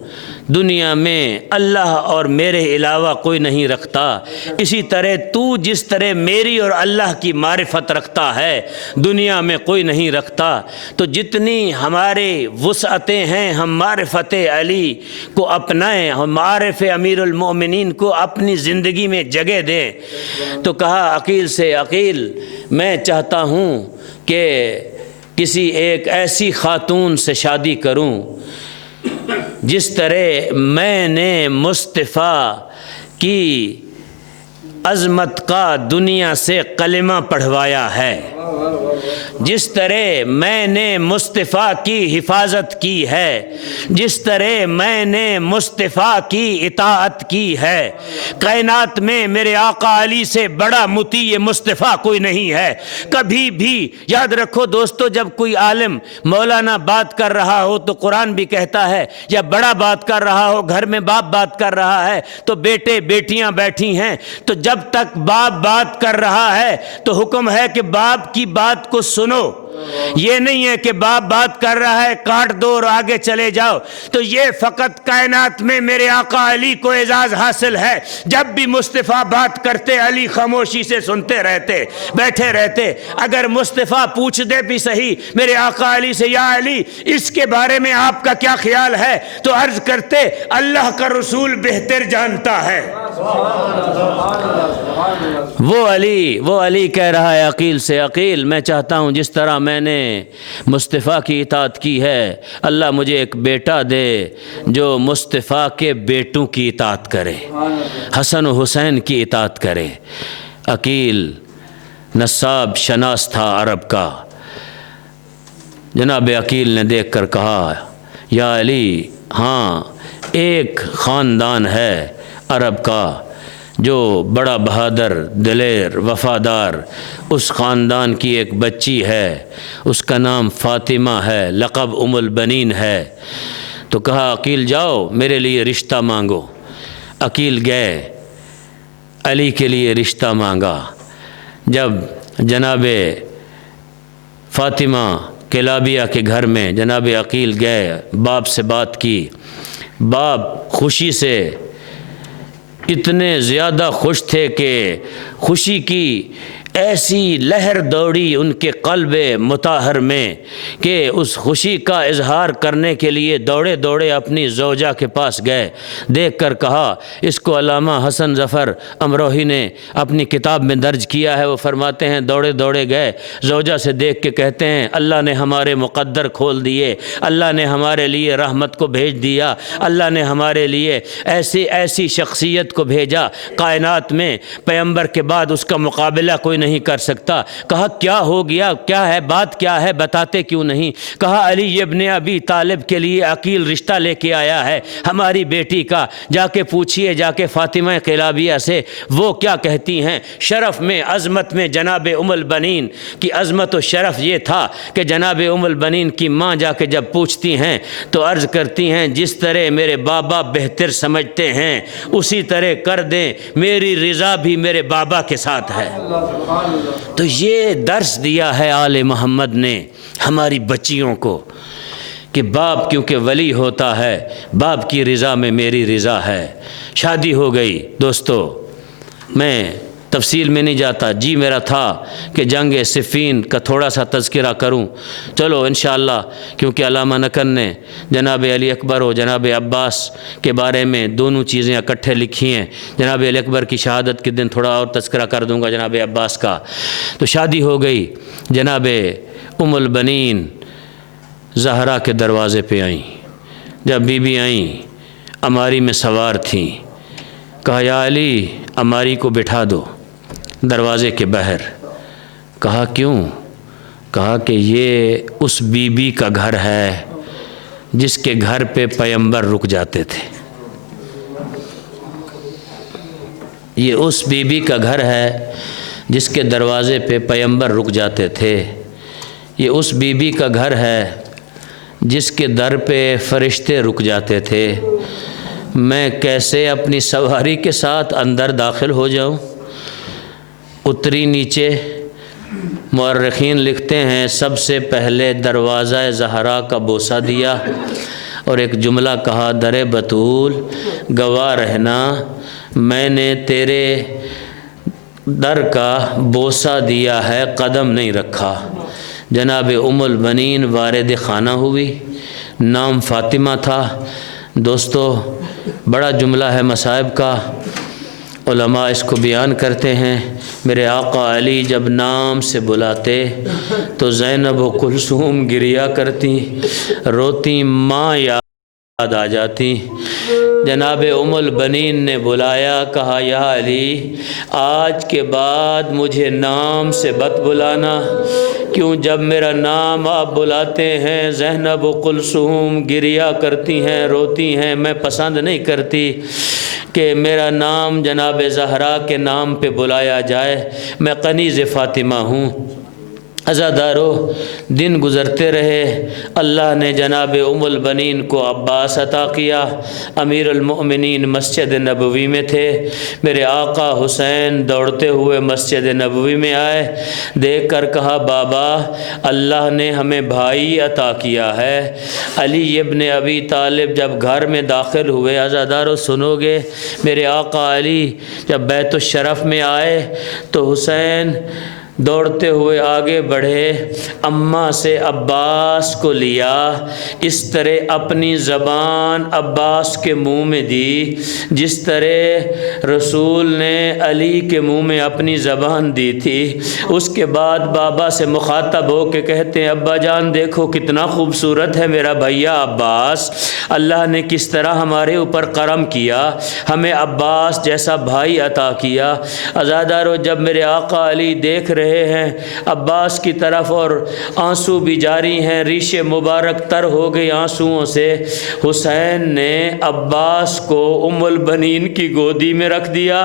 دنیا میں اللہ اور میرے علاوہ کوئی نہیں رکھتا، اسی طرح تو جس طرح میری اور اللہ کی معرفت رکھتا ہے دنیا میں کوئی نہیں رکھتا۔ تو جتنی ہمارے وسعتیں ہیں ہم معرفت علی کو اپنائیں، ہم معارف امیر المومنین کو اپنی زندگی میں جگہ دیں۔ تو کہا عقیل سے عقیل میں چاہتا ہوں کہ کسی ایک ایسی خاتون سے شادی کروں جس طرح میں نے مصطفیٰ کی عظمت کا دنیا سے کلمہ پڑھوایا ہے، جس طرح میں نے مصطفیٰ کی حفاظت کی ہے، جس طرح میں نے مصطفیٰ کی اطاعت کی ہے۔ کائنات میں میرے آقا علی سے بڑا مطیع مصطفیٰ کوئی نہیں ہے۔ کبھی بھی یاد رکھو دوستو، جب کوئی عالم مولانا بات کر رہا ہو تو قرآن بھی کہتا ہے، یا بڑا بات کر رہا ہو، گھر میں باپ بات کر رہا ہے تو بیٹے بیٹیاں بیٹھی ہیں، تو جب تک باپ بات کر رہا ہے تو حکم ہے کہ باپ کی بات کو سنو۔ یہ نہیں ہے کہ باپ بات کر رہا ہے کاٹ دو اور آگے چلے جاؤ۔ تو یہ فقط کائنات میں میرے آقا علی کو اعزاز حاصل ہے، جب بھی مصطفیٰ بات کرتے علی خاموشی سے سنتے رہتے، بیٹھے رہتے۔ اگر مصطفیٰ پوچھ دے بھی صحیح میرے آقا علی سے یا علی اس کے بارے میں آپ کا کیا خیال ہے، تو عرض کرتے اللہ کا رسول بہتر جانتا ہے۔ وہ علی کہہ رہا ہے عقیل سے عقیل میں چاہتا ہوں جس طرح میں نے مصطفیٰ کی اطاعت کی ہے اللہ مجھے ایک بیٹا دے جو مصطفیٰ کے بیٹوں کی اطاعت کرے، حسن و حسین کی اطاعت کرے۔ عقیل نصاب شناس تھا عرب کا۔ جناب عقیل نے دیکھ کر کہا یا علی ہاں ایک خاندان ہے عرب کا جو بڑا بہادر دلیر وفادار، اس خاندان کی ایک بچی ہے، اس کا نام فاطمہ ہے، لقب ام البنین ہے۔ تو کہا عقیل جاؤ میرے لیے رشتہ مانگو۔ عقیل گئے علی کے لیے رشتہ مانگا۔ جب جناب فاطمہ کلابیہ کے گھر میں جناب عقیل گئے، باپ سے بات کی، باپ خوشی سے اتنے زیادہ خوش تھے کہ خوشی کی ایسی لہر دوڑی ان کے قلب مطہر میں کہ اس خوشی کا اظہار کرنے کے لیے دوڑے دوڑے اپنی زوجہ کے پاس گئے. دیکھ کر کہا، اس کو علامہ حسن ظفر امروہی نے اپنی کتاب میں درج کیا ہے. وہ فرماتے ہیں دوڑے دوڑے گئے، زوجہ سے دیکھ کے کہتے ہیں اللہ نے ہمارے مقدر کھول دیے، اللہ نے ہمارے لیے رحمت کو بھیج دیا، اللہ نے ہمارے لیے ایسی شخصیت کو بھیجا کائنات میں پیغمبر کے بعد اس کا مقابلہ کوئی نہیں کر سکتا. کہا کیا ہو گیا، کیا ہے بات، کیا ہے بتاتے کیوں نہیں؟ کہا علی ابن ابی طالب کے لیے عقیل رشتہ لے کے آیا ہے ہماری بیٹی کا، جا کے پوچھئے جا کے فاطمہ قلابیہ سے وہ کیا کہتی ہیں. شرف میں عظمت میں جناب ام البنین کی عظمت و شرف یہ تھا کہ جناب ام البنین کی ماں جا کے جب پوچھتی ہیں تو عرض کرتی ہیں جس طرح میرے بابا بہتر سمجھتے ہیں اسی طرح کر دیں، میری رضا بھی میرے بابا کے ساتھ ہے. تو یہ درس دیا ہے آل محمد نے ہماری بچیوں کو کہ باپ کیونکہ ولی ہوتا ہے، باپ کی رضا میں میری رضا ہے. شادی ہو گئی. دوستو میں تفصیل میں نہیں جاتا، جی میرا تھا کہ جنگ صفین کا تھوڑا سا تذکرہ کروں. چلو انشاءاللہ کیونکہ علامہ نقن نے جناب علی اکبر و جناب عباس کے بارے میں دونوں چیزیں اکٹھے لکھی ہیں. جناب علی اکبر کی شہادت کے دن تھوڑا اور تذکرہ کر دوں گا جناب عباس کا. تو شادی ہو گئی، جناب ام البنین زہرا کے دروازے پہ آئیں. جب بی بی آئیں اماری میں سوار تھیں. کہا یا علی اماری کو بٹھا دو دروازے کے باہر. کہا کیوں؟ کہا کہ یہ اس بی بی کا گھر ہے جس کے گھر پہ پیغمبر رک جاتے تھے. یہ اس بی بی کا گھر ہے جس کے دروازے پہ پیغمبر رک جاتے تھے. یہ اس بی بی کا گھر ہے جس کے در پہ فرشتے رک جاتے تھے. میں کیسے اپنی سواری کے ساتھ اندر داخل ہو جاؤں؟ اتری نیچے. مورخین لکھتے ہیں سب سے پہلے دروازہ زہرا کا بوسہ دیا اور ایک جملہ کہا در بطول گواہ رہنا میں نے تیرے در کا بوسہ دیا ہے، قدم نہیں رکھا. جناب ام البنین وارد خانہ ہوئی، نام فاطمہ تھا. دوستو بڑا جملہ ہے مصائب کا، علماء اس کو بیان کرتے ہیں. میرے آقا علی جب نام سے بلاتے تو زینب و کلثوم گریا کرتی، روتی ماں یاد آ جاتی. جناب ام البنین نے بلایا، کہا یا علی آج کے بعد مجھے نام سے مت بلانا. کیوں؟ جب میرا نام آپ بلاتے ہیں زینب و کلثوم گریا کرتی ہیں، روتی ہیں. میں پسند نہیں کرتی کہ میرا نام جناب زہرا کے نام پہ بلایا جائے. میں کنیز فاطمہ ہوں. عزادارو دن گزرتے رہے. اللہ نے جناب ام البنین کو عباس عطا کیا. امیر المؤمنین مسجد نبوی میں تھے. میرے آقا حسین دوڑتے ہوئے مسجد نبوی میں آئے. دیکھ کر کہا بابا اللہ نے ہمیں بھائی عطا کیا ہے. علی ابن ابی طالب جب گھر میں داخل ہوئے، عزادارو سنو گے، میرے آقا علی جب بیت الشرف میں آئے تو حسین دوڑتے ہوئے آگے بڑھے، اماں سے عباس کو لیا، اس طرح اپنی زبان عباس کے منہ میں دی جس طرح رسول نے علی کے منہ میں اپنی زبان دی تھی. اس کے بعد بابا سے مخاطب ہو کے کہتے ہیں ابا جان دیکھو کتنا خوبصورت ہے میرا بھیا عباس. اللہ نے کس طرح ہمارے اوپر کرم کیا، ہمیں عباس جیسا بھائی عطا کیا. عزادارو جب میرے آقا علی دیکھ رہے ہیں عباس کی طرف اور آنسو بھی جاری ہیں، ریش مبارک تر ہو گئی آنسوؤں سے، حسین نے عباس کو ام البنین کی گودی میں رکھ دیا،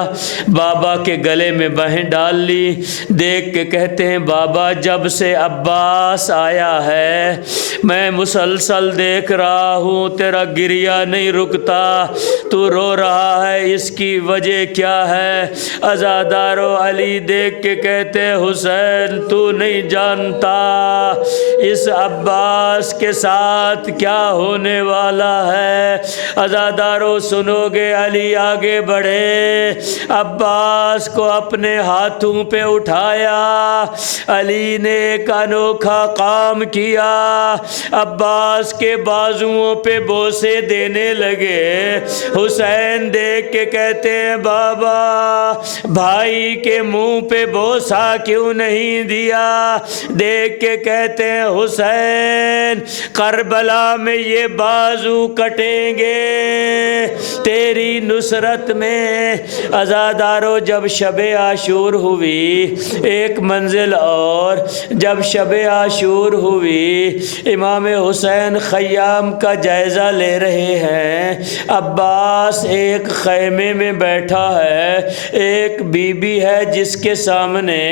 بابا کے گلے میں بہیں ڈال لی. دیکھ کے کہتے ہیں بابا جب سے عباس آیا ہے میں مسلسل دیکھ رہا ہوں تیرا گریا نہیں رکتا، تو رو رہا ہے، اس کی وجہ کیا ہے؟ عزادارو علی دیکھ کے کہتے ہیں حسین تو نہیں جانتا اس عباس کے ساتھ کیا ہونے والا ہے۔ عزادارو سنو گے، علی آگے بڑھے، عباس کو اپنے ہاتھوں پہ اٹھایا، علی نے ایک انوکھا کام کیا، عباس کے بازوؤں پہ بوسے دینے لگے۔ حسین دیکھ کے کہتے ہیں بابا بھائی کے منہ پہ بوسا کیوں نہیں دیا؟ دیکھ کے کہتے ہیں حسین کربلا میں یہ بازو کٹیں گے تیری نصرت میں۔ عزادارو جب شب عاشور ہوئی، ایک منزل اور جب شب عاشور ہوئی، امام حسین خیام کا جائزہ لے رہے ہیں۔ عباس ایک خیمے میں بیٹھا ہے، ایک بی بی ہے جس کے سامنے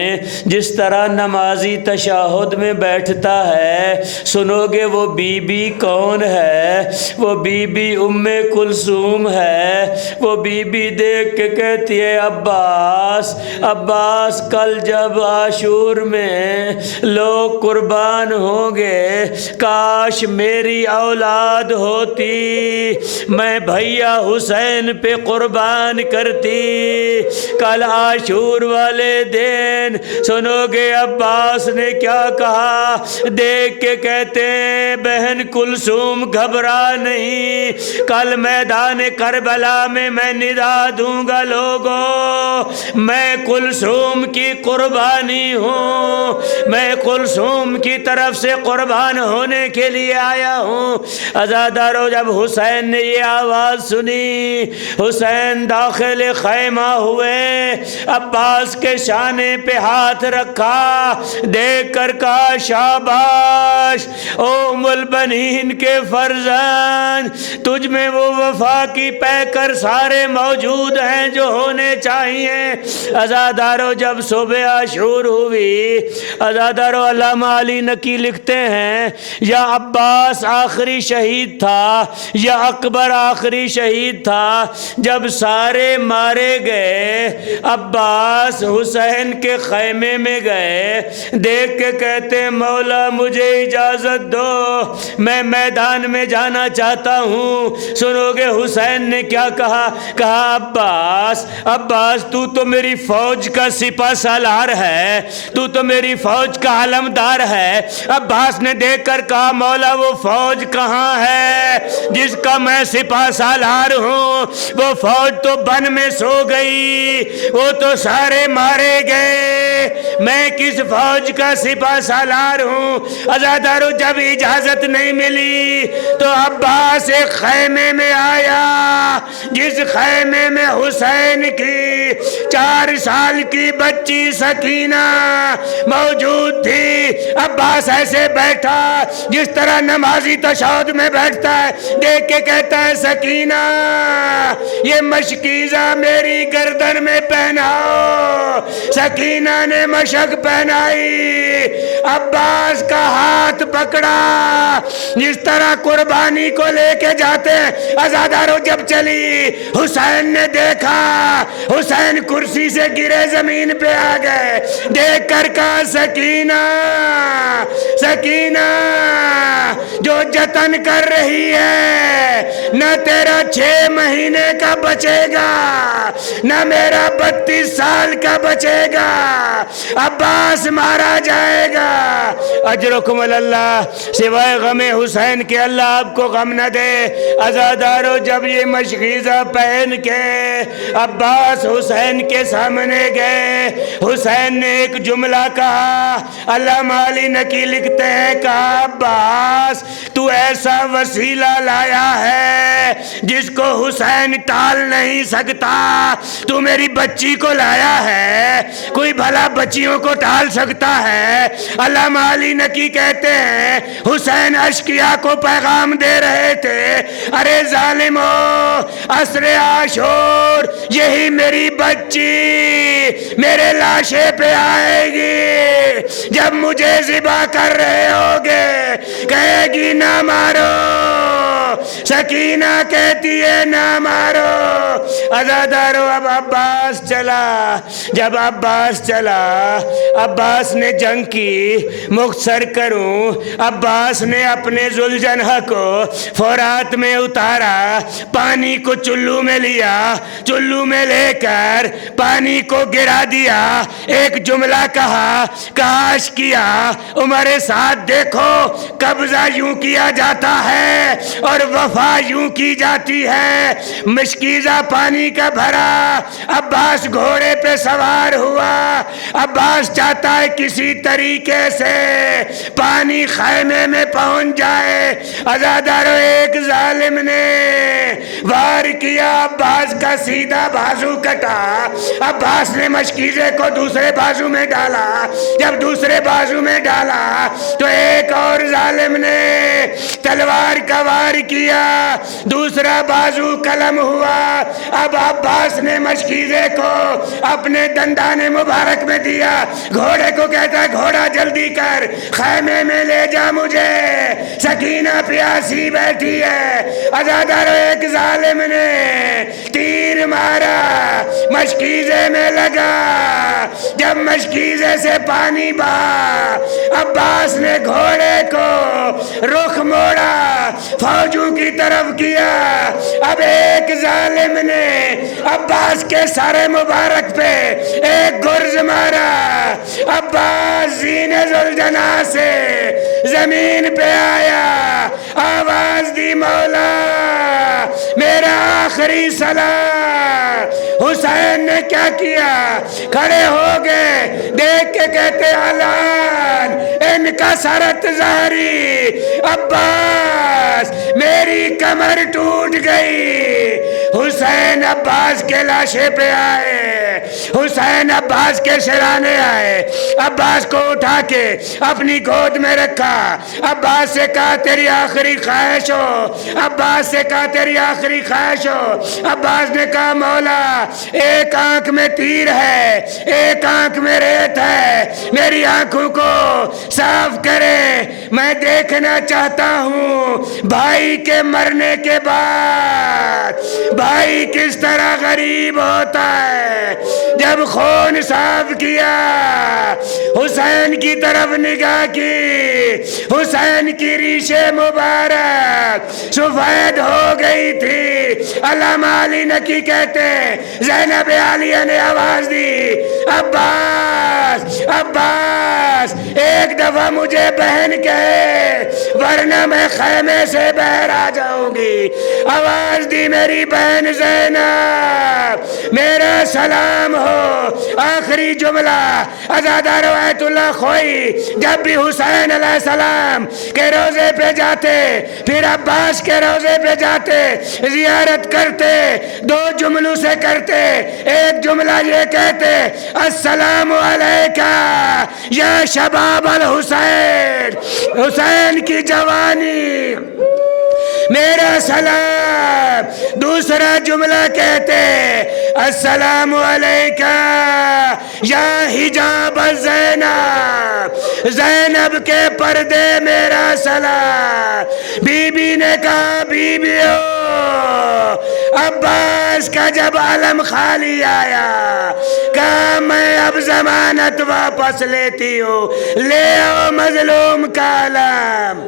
جس طرح نمازی تشہد میں بیٹھتا ہے۔ سنو گے وہ بی بی کون ہے؟ وہ بی بی ام کلثوم ہے۔ وہ بی بی دیکھ کے کہتی ہے عباس عباس کل جب عاشور میں لوگ قربان ہوں گے، کاش میری اولاد ہوتی، میں بھیا حسین پہ قربان کرتی کل عاشور والے دن۔ سنو گے عباس نے کیا کہا؟ دیکھ کے کہتے ہیں بہن کلثوم گھبرا نہیں، کل میدان کربلا میں میں ندا دوں گا لوگوں میں کلثوم کی قربانی ہوں، میں کلثوم کی طرف سے قربان ہونے کے لیے آیا ہوں۔ عزادارو جب حسین نے یہ آواز سنی، حسین داخل خیمہ ہوئے، عباس کے شانے پہ ہاتھ رکھا، دیکھ کر کہا شاباش او ام البنین کے فرزند، تجھ میں وہ وفا کی پیکر سارے موجود ہیں جو ہونے چاہیے۔ عزادارو جب صبح عاشور ہوئی، عزادارو علامہ علی نقی لکھتے ہیں یا عباس آخری شہید تھا یا اکبر آخری شہید تھا، جب سارے مارے گئے عباس حسین کے خیمے میں گئے، دیکھ کے کہتے ہیں مولا مجھے اجازت دو میں میدان میں جانا چاہتا ہوں۔ سنو گے حسین نے کیا کہا؟ کہا عباس عباس تو میری فوج کا سپہ سالار ہے، تو میری فوج کا علمدار ہے۔ عباس نے دیکھ کر کہا مولا وہ فوج کہاں ہے جس کا میں سپہ سالار ہوں؟ وہ فوج تو بن میں سو گئی، وہ تو سارے مارے گئے، میں کس فوج کا سپہ سالار ہوں؟ عزادارو جب اجازت نہیں ملی تو عباس ایک خیمے میں آیا جس خیمے میں حسین کی 4 سال کی بچی سکینہ موجود تھی۔ عباس ایسے بیٹھا جس طرح نمازی تشہد میں بیٹھتا ہے، دیکھ کے کہتا ہے سکینہ یہ مشکیزہ میری گردن میں پہناؤ۔ سکینہ نے مشک پہنائی، عباس کا ہاتھ پکڑا جس طرح قربانی کو لے کے جاتے ہیں۔ عزادارو جب چلی، حسین نے دیکھا، حسین کرسی سے گرے زمین پہ آ گئے، دیکھ کر کہا سکینہ سکینہ جو جتن کر رہی ہے نہ تیرا 6 مہینے کا بچے گا نہ میرا 32 سال کا بچے گا، عباس مارا جائے گا۔ اجرکم اللہ، سوائے غم حسین کے اللہ آپ کو غم نہ دے۔ عزادارو جب یہ مشغیزہ پہن کے عباس حسین کے سامنے گئے، حسین نے ایک جملہ کہا، علامہ علی نقی لکھتے ہیں کہا عباس تو ایسا وسیلہ لایا ہے جس کو حسین ٹال نہیں سکتا، تو میری بچی کو لایا ہے، کوئی بھلا بچیوں کو ٹال سکتا ہے؟ علامہ علی نقی کہتے ہیں حسین اشقیاء کو پیغام دے رہے تھے، ارے ظالمو عصر عاشور یہی میری بچی میرے لاشے پہ آئے گی، جب مجھے ذبح کر رہے ہوگے کہے گی نہ مارو سکینہ کہتی ہے نہ مارو۔ عزادارو اب عباس چلا، جب عباس چلا، عباس نے جنگ کی، مختصر کروں، عباس نے اپنے ذوالجناح کو فرات میں اتارا، پانی کو چلو میں لیا، چلو میں لے کر پانی کو گرا دیا، ایک جملہ کہا، کاش کیا عمر سعد دیکھو قبضہ یوں کیا جاتا ہے اور وفا یوں کی جاتی ہے۔ مشکیزہ پانی کا بھرا، عباس گھوڑے پہ سوار ہوا، عباس چاہتا ہے کسی طریقے سے پانی خیمے میں پہنچ جائے۔ عزادارو ایک ظالم نے وار کیا، عباس کا سیدھا بازو کٹا، عباس نے مشکیزے کو دوسرے بازو میں ڈالا، جب دوسرے بازو میں ڈالا تو ایک اور ظالم نے تلوار کا وار کیا، دوسرا بازو قلم ہوا۔ اب عباس نے مشکیزے کو اپنے دندان مبارک میں دیا، گھوڑے کو کہتا گھوڑا جلدی کر، خیمے میں لے جا مجھے، سکینہ پیاسی بیٹھی ہے۔ عزادارو ایک ظالم نے تیر مارا، مشکیزے میں لگا، جب مشکیزے سے پانی بہا، عباس نے گھوڑے کو رخ موڑا، فوجوں کی طرف کیا۔ اب ایک ظالم نے عباس کے سر مبارک پہ ایک گرز مارا، عباس زین ذوالجناح سے زمین پہ آیا، آواز دی مولا میرا آخری سلام۔ حسین نے کیا کیا؟ کھڑے ہو گئے، دیکھ کے کہتے الان ان کا سرت ظہری، عباس میری کمر ٹوٹ گئی۔ حسین عباس کے لاشے پہ آئے، حسین عباس کے سرانے آئے، عباس کو اٹھا کے اپنی گود میں رکھا، عباس سے کہا تیری آخری خواہش ہو، عباس سے کہا تیری آخری خواہش ہو۔ عباس نے کہا مولا ایک آنکھ میں تیر ہے، ایک آنکھ میں ریت ہے، میری آنکھوں کو صاف کرے، میں دیکھنا چاہتا ہوں بھائی کے مرنے کے بعد بھائی کس طرح غریب ہوتا ہے۔ جب خون صاف کیا، حسین کی طرف نگاہ کی، حسین کی ریشے مبارک سفید ہو گئی تھی۔ علامہ علی نقی کہتے ہیں زینب عالیہ نے آواز دی عباس عباس ایک دفعہ مجھے بہن کہے ورنہ میں خیمے سے باہر آ جاؤں گی۔ آواز دی میری بہن زینب میرا سلام ہو۔ آخری جملہ عزادارو آیت اللہ خوئی جب بھی حسین علیہ السلام کے روزے پہ جاتے، پھر عباس کے روزے پہ جاتے، زیارت کرتے، دو جملوں سے کرتے۔ ایک جملہ یہ کہتے السلام علیکہ یا شباب الحسین، حسین کی جوانی میرا سلام۔ دوسرا جملہ کہتے السلام علیکہ یا حجاب زینب، زینب کے پردے میرا سلام۔ بی بی نے کہا بی بیو عباس کا جب علم خالی آیا کہا میں اب ضمانت واپس لیتی ہوں، لے آؤ مظلوم کا علم۔